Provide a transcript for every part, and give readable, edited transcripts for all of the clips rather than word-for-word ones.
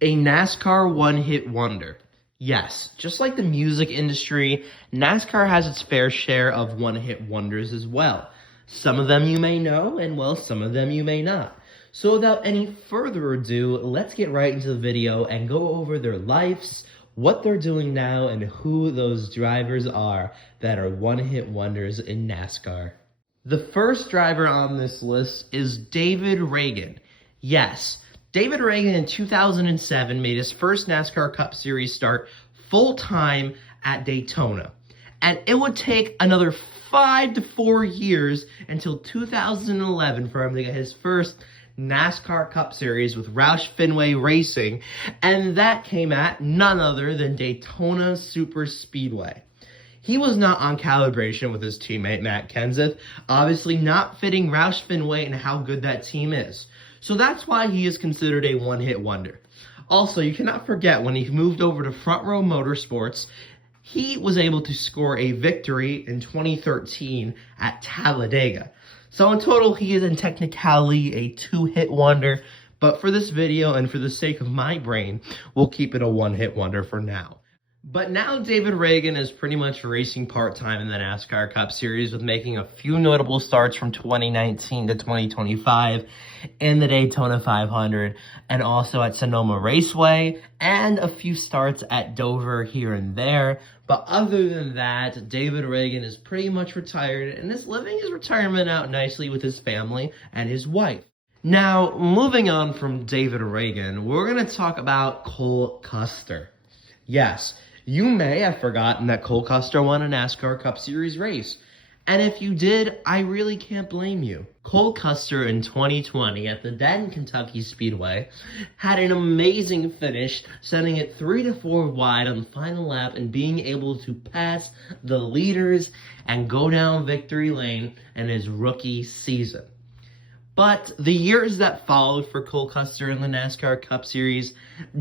A NASCAR one-hit wonder. Yes, just like the music industry, NASCAR has its fair share of one-hit wonders as well. Some of them you may know, and well, some of them you may not. So without any further ado, let's get right into the video and go over their lives, what they're doing now, and who those drivers are that are one-hit wonders in NASCAR. The first driver on this list is David Ragan. Yes, David Ragan in 2007 made his first NASCAR Cup Series start full-time at Daytona. And it would take another 5 to 4 years until 2011 for him to get his first NASCAR Cup Series with Roush Fenway Racing, and that came at none other than Daytona Superspeedway. He was not on calibration with his teammate Matt Kenseth, obviously not fitting Roush Fenway and how good that team is. So that's why he is considered a one-hit wonder. Also, you cannot forget when he moved over to Front Row Motorsports, he was able to score a victory in 2013 at Talladega. So in total, he is in technicality a two-hit wonder, but for this video and for the sake of my brain, we'll keep it a one-hit wonder for now. But now David Ragan is pretty much racing part-time in the NASCAR Cup Series with making a few notable starts from 2019 to 2025 in the Daytona 500 and also at Sonoma Raceway and a few starts at Dover here and there. But other than that, David Ragan is pretty much retired and is living his retirement out nicely with his family and his wife. Now, moving on from David Ragan, we're going to talk about Cole Custer. Yes, you may have forgotten that Cole Custer won a NASCAR Cup Series race. And if you did, I really can't blame you. Cole Custer in 2020 at the Denton, Kentucky Speedway had an amazing finish, sending it 3 to 4 wide on the final lap and being able to pass the leaders and go down victory lane in his rookie season. But the years that followed for Cole Custer in the NASCAR Cup Series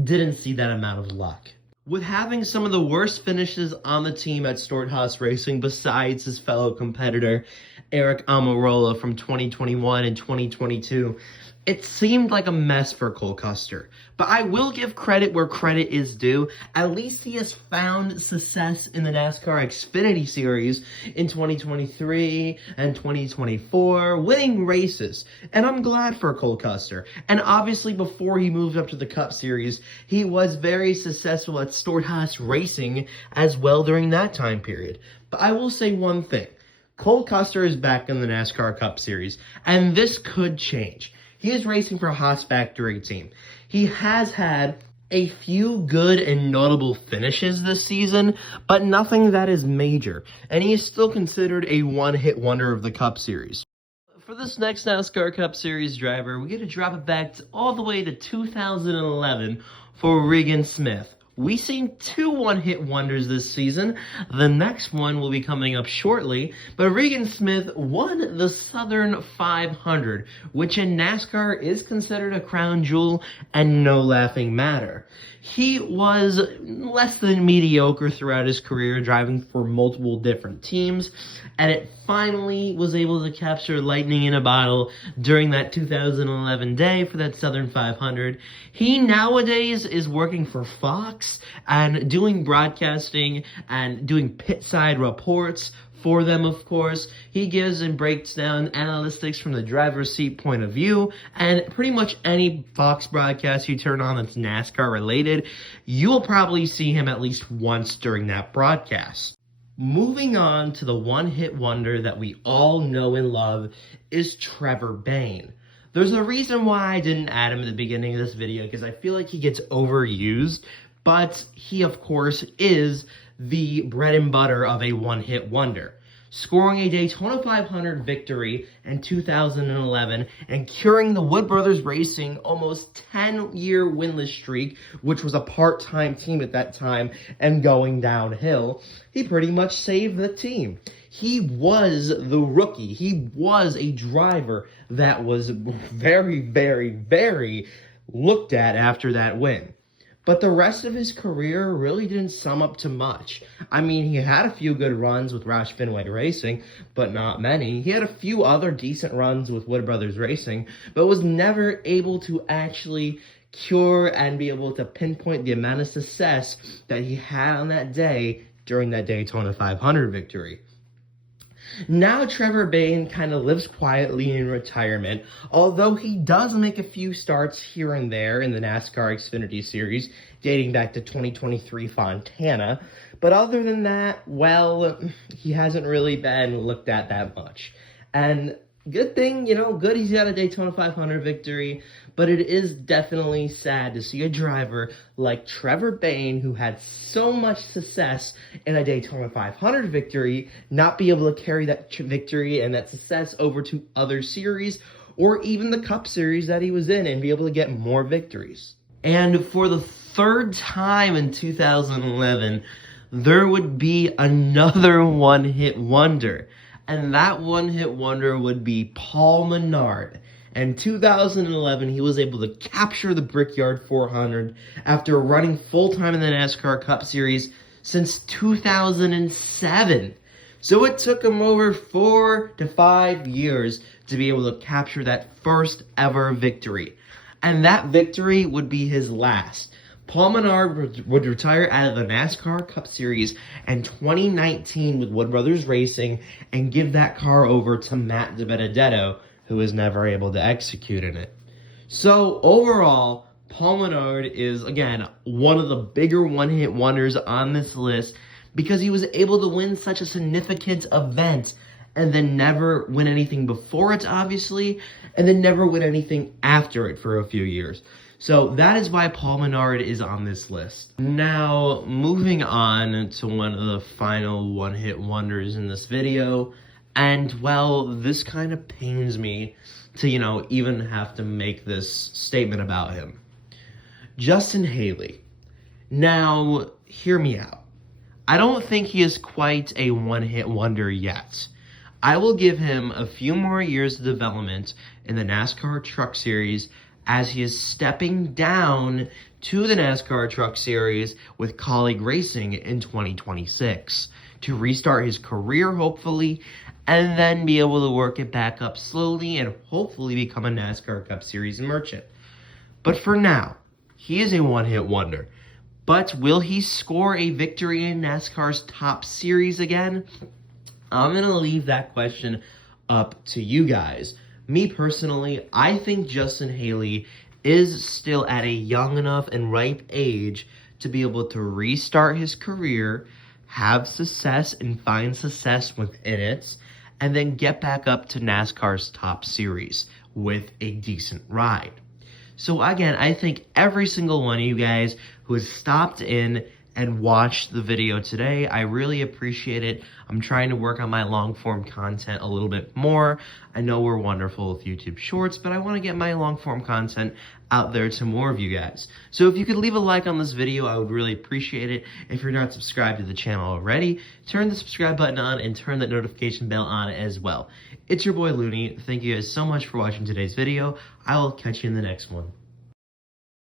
didn't see that amount of luck. With having some of the worst finishes on the team at Stewart-Haas Racing besides his fellow competitor, Eric Almirola from 2021 and 2022, it seemed like a mess for Cole Custer. But I will give credit where credit is due. At least he has found success in the NASCAR Xfinity Series in 2023 and 2024, winning races. And I'm glad for Cole Custer. And obviously before he moved up to the Cup Series, he was very successful at Stewart-Haas Racing as well during that time period. But I will say one thing. Cole Custer is back in the NASCAR Cup Series, and this could change. He is racing for a Haas factory team. He has had a few good and notable finishes this season, but nothing that is major, and he is still considered a one-hit wonder of the Cup Series. For this next NASCAR Cup Series driver, we get to drop it back all the way to 2011 for Regan Smith. We've seen 2 one-hit wonders this season. The next one will be coming up shortly, but Regan Smith won the Southern 500, which in NASCAR is considered a crown jewel and no laughing matter. He was less than mediocre throughout his career, driving for multiple different teams, and it finally was able to capture lightning in a bottle during that 2011 day for that Southern 500. He nowadays is working for Fox and doing broadcasting and doing pit side reports for them, of course. He gives and breaks down analytics from the driver's seat point of view, and pretty much any Fox broadcast you turn on that's NASCAR related, you'll probably see him at least once during that broadcast. Moving on to the one-hit wonder that we all know and love is Trevor Bayne. There's a reason why I didn't add him at the beginning of this video, because I feel like he gets overused, but he, of course, is the bread and butter of a one-hit wonder, scoring a Daytona 500 victory in 2011 and curing the Wood Brothers Racing almost 10-year winless streak, which was a part-time team at that time and going downhill. He pretty much saved the team. He was the rookie. He was a driver that was very, very, very looked at after that win. But the rest of his career really didn't sum up to much. I mean, he had a few good runs with Roush Fenway Racing, but not many. He had a few other decent runs with Wood Brothers Racing, but was never able to actually cure and be able to pinpoint the amount of success that he had on that day during that Daytona 500 victory. Now Trevor Bayne kind of lives quietly in retirement, although he does make a few starts here and there in the NASCAR Xfinity Series, dating back to 2023 Fontana. But other than that, well, he hasn't really been looked at that much. And good thing, good he's got a Daytona 500 victory, but it is definitely sad to see a driver like Trevor Bayne, who had so much success in a Daytona 500 victory, not be able to carry that victory and that success over to other series, or even the Cup Series that he was in, and be able to get more victories. And for the third time in 2011, there would be another one-hit wonder. And that one-hit wonder would be Paul Menard. In 2011, he was able to capture the Brickyard 400 after running full-time in the NASCAR Cup Series since 2007. So it took him over 4 to 5 years to be able to capture that first ever victory. And that victory would be his last. Paul Menard would retire out of the NASCAR Cup Series in 2019 with Wood Brothers Racing and give that car over to Matt DiBenedetto, who was never able to execute in it. So overall, Paul Menard is, again, one of the bigger one-hit wonders on this list because he was able to win such a significant event and then never win anything before it, obviously, and then never win anything after it for a few years. So that is why Paul Menard is on this list. Now, moving on to one of the final one-hit wonders in this video, and, well, this kind of pains me to, even have to make this statement about him. Justin Haley. Now, hear me out. I don't think he is quite a one-hit wonder yet. I will give him a few more years of development in the NASCAR Truck Series as he is stepping down to the NASCAR Truck Series with Colleague Racing in 2026 to restart his career, hopefully, and then be able to work it back up slowly and hopefully become a NASCAR Cup Series merchant. But for now, he is a one-hit wonder. But will he score a victory in NASCAR's top series again? I'm going to leave that question up to you guys. Me personally, I think Justin Haley is still at a young enough and ripe age to be able to restart his career, have success and find success within it, and then get back up to NASCAR's top series with a decent ride. So again, I think every single one of you guys who has stopped in and watched the video today, I really appreciate it. I'm trying to work on my long-form content a little bit more. I know we're wonderful with YouTube Shorts, but I want to get my long-form content out there to more of you guys. So if you could leave a like on this video, I would really appreciate it. If you're not subscribed to the channel already, turn the subscribe button on and turn that notification bell on as well. It's your boy Looney. Thank you guys so much for watching today's video. I will catch you in the next one.